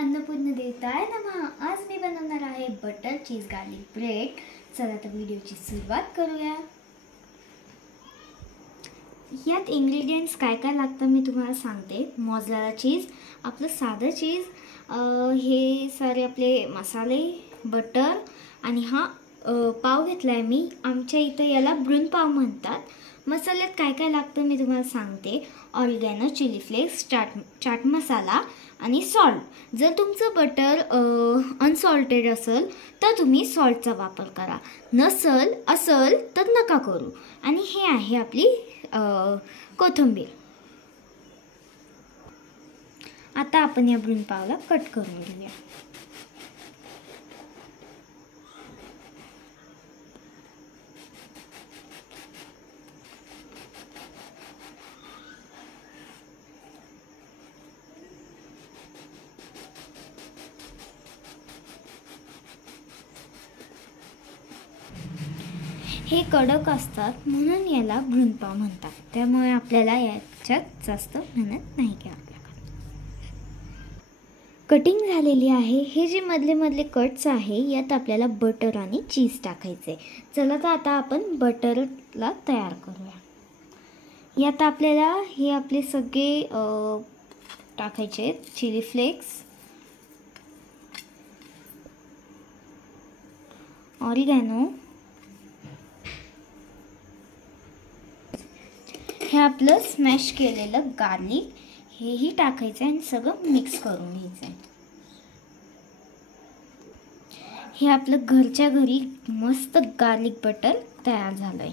अन्नपूर्ण देवताय नमः। आज मी बनवणार आहे बटर चीज गार्लिक ब्रेड। चला तर व्हिडिओची सुरुवात करूया। यात इंग्रेडिएंट्स काय काय लागतं मी तुम्हाला सांगते। मोझरेला चीज, आपलं साधं चीज, हे सारे आपले मसाले, बटर आणि हा पाव घेतलाय मी। आमच्या इथे याला ब्रून पाव म्हणतात। मसाल्यात काय काय लागतं मी तुम्हाला सांगते। Oregano, chilli flakes, chaat masala आणि सॉल्ट। जर तुमचं बटर अनसॉल्टेड असेल तर तुम्ही सॉल्टचा वापर करा, असेल तर नका करू। आणि हे आहे आपली कोथिंबीर। आता आपण या ब्रून पावला कट करून घेऊया। हे कडक असतात म्हणून याला ब्रून पाव म्हणतात। त्यामुळे आपल्याला याच्यात जास्त मेहनत नाही घ्यावी लागत। कटिंग झालेली आहे। हे जे मधले कट्स आहे यात आपल्याला बटर आणि चीज टाकायचे। चला तर आता आपण बटरला तयार करूया। यात आपल्याला हे आपले सगळे टाकायचे। चिली फ्लेक्स, ऑरिगॅनो, हे आपलं स्मॅश केलेलं गार्लिक हेही टाकायचं आणि सगळं मिक्स करून घ्यायचं। हे आपलं घरच्या घरी मस्त गार्लिक बटर तयार झालंय।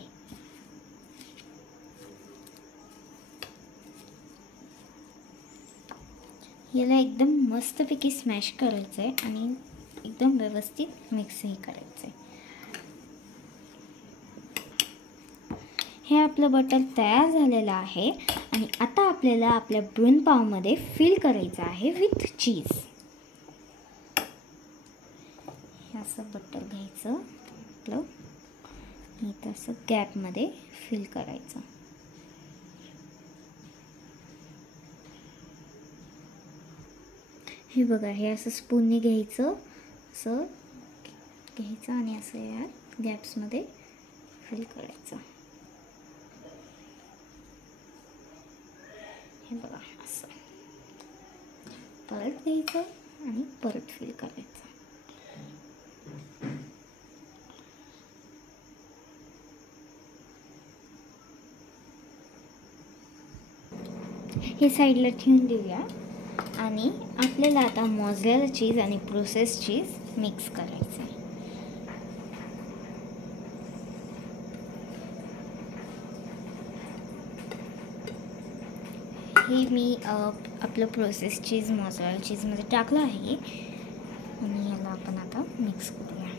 याला एकदम मस्तपैकी स्मॅश करायचंय आणि एकदम व्यवस्थित मिक्सही करायचंय। हे आपलं बटर तयार झालेलं आहे आणि आता आपल्याला आपल्या ब्रून पावमध्ये फिल करायचं आहे विथ चीज। हे असं बटर घ्यायचं आपलं, इथं असं गॅपमध्ये फिल करायचं। हे बघा, हे असं स्पूनने घ्यायचं, असं घ्यायचं आणि असं या गॅप्समध्ये फिल करायचं। हे बघा, असं परत घ्यायचं आणि परत फिल करायचं। हे साईडला ठेवून देऊया आणि आपल्याला आता मोझरेला चीज आणि प्रोसेस चीज मिक्स करायचं आहे। हे मी आपलं प्रोसेस चीज मोझरेला चीजमध्ये टाकलं आहे आणि याला आपण आता मिक्स करूया।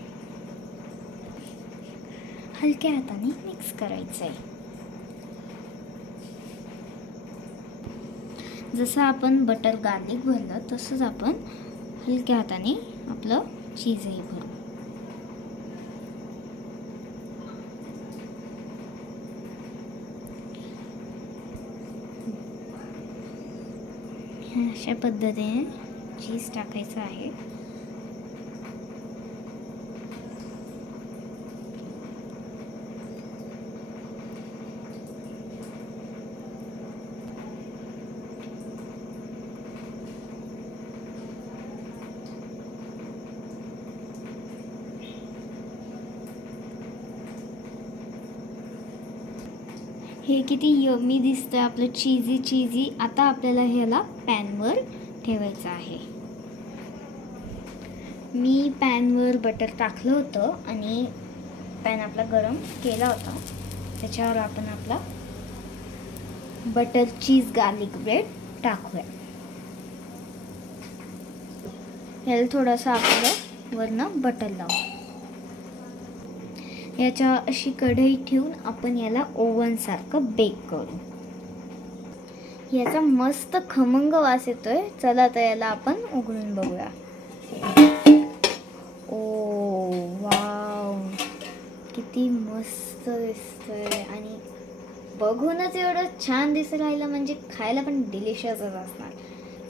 हलक्या हाताने मिक्स करायचं आहे। जसं आपण बटर गार्लिक भरलं तसंच आपण हलक्या हाताने आपलं चीजही भरू। अशा पद्धतीने चीज टाकायचं आहे। हे किती यम्मी दिसतंय आपलं चीजी। आता आपल्याला ह्याला पॅनवर ठेवायचं आहे। मी पॅनवर बटर टाकलं होतं आणि पॅन आपला गरम केला होता। त्याच्यावर आपण आपला बटर चीज गार्लिक ब्रेड टाकूया। ह्याला थोडंसं आपलं वरनं बटर लावू। याच्या अशी कढई ठेवून आपण याला ओव्हन सारखं बेक करू। याचा मस्त खमंग वास येतोय। चला तर याला आपण उघडून बघूया। ओ वाव, किती मस्त दिसतंय आणि बघूनच एवढं छान दिसत राहिलं म्हणजे खायला पण डिलिशियसच असणार।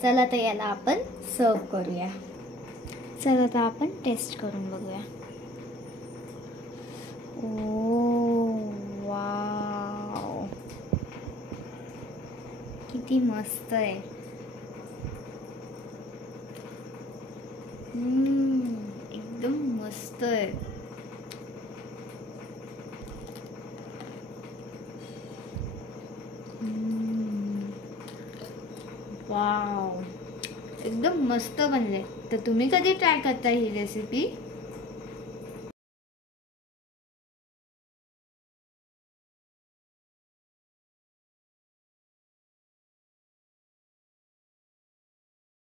चला तर याला आपण सर्व करूया. चला आता आपण टेस्ट करून बघूया. ओ वाव, किती मस्त आहे. एकदम मस्त आहे. वाव, एकदम मस्त बनले. तर तुम्ही कधी ट्राय करता ही रेसिपी?